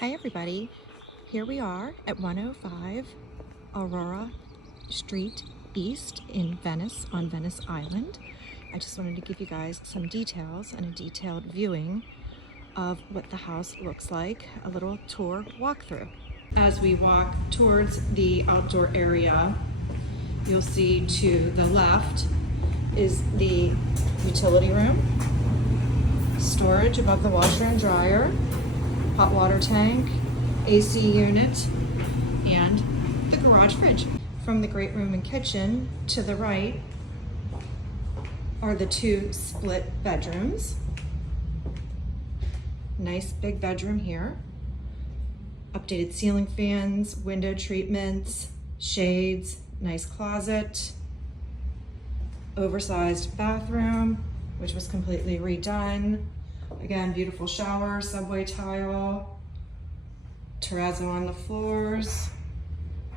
Hi everybody, here we are at 105 Aurora St East in Venice on Venice Island. I just wanted to give you guys some details and a detailed viewing of what the house looks like, a little tour walkthrough. As we walk towards the outdoor area, you'll see to the left is the utility room, storage above the washer and dryer, hot water tank, AC unit, and the garage fridge. From the great room and kitchen to the right are the two split bedrooms. Nice big bedroom here. Updated ceiling fans, window treatments, shades, nice closet, oversized bathroom, which was completely redone. Again, beautiful shower, subway tile, terrazzo on the floors,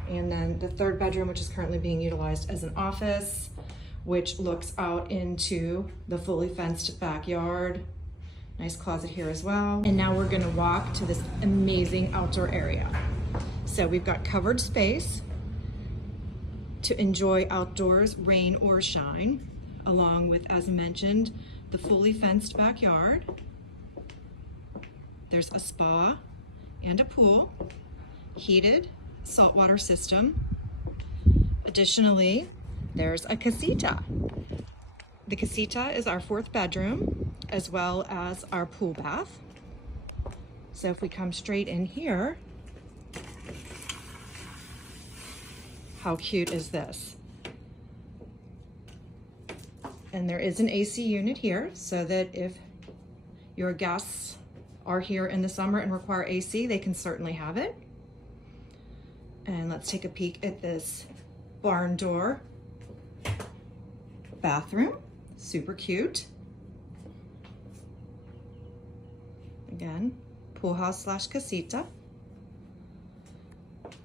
and then the third bedroom, which is currently being utilized as an office, which looks out into the fully fenced backyard. Nice closet here as well. And now we're gonna walk to this amazing outdoor area. So we've got covered space to enjoy outdoors, rain or shine, along with, as mentioned, the fully fenced backyard. There's a spa and a pool, heated saltwater system. Additionally, there's a CASITA. The CASITA is our fourth bedroom, as well as our pool bath. So if we come straight in here, how cute is this? And there is an AC unit here, so that if your guests are here in the summer and require AC, they can certainly have it. And let's take a peek at this barn door bathroom. Super cute. Again, pool house slash CASITA.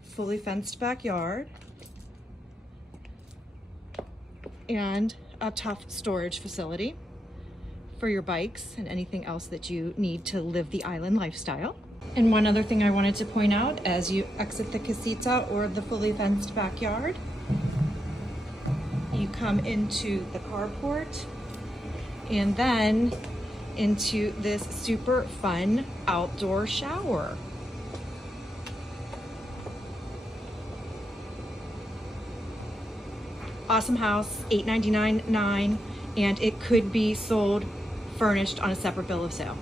Fully fenced backyard. And a tough storage facility for your bikes and anything else that you need to live the island lifestyle. And one other thing I wanted to point out, as you exit the CASITA or the fully fenced backyard, you come into the carport and then into this super fun outdoor shower. Awesome house, $899.9, and it could be sold furnished on a separate bill of sale.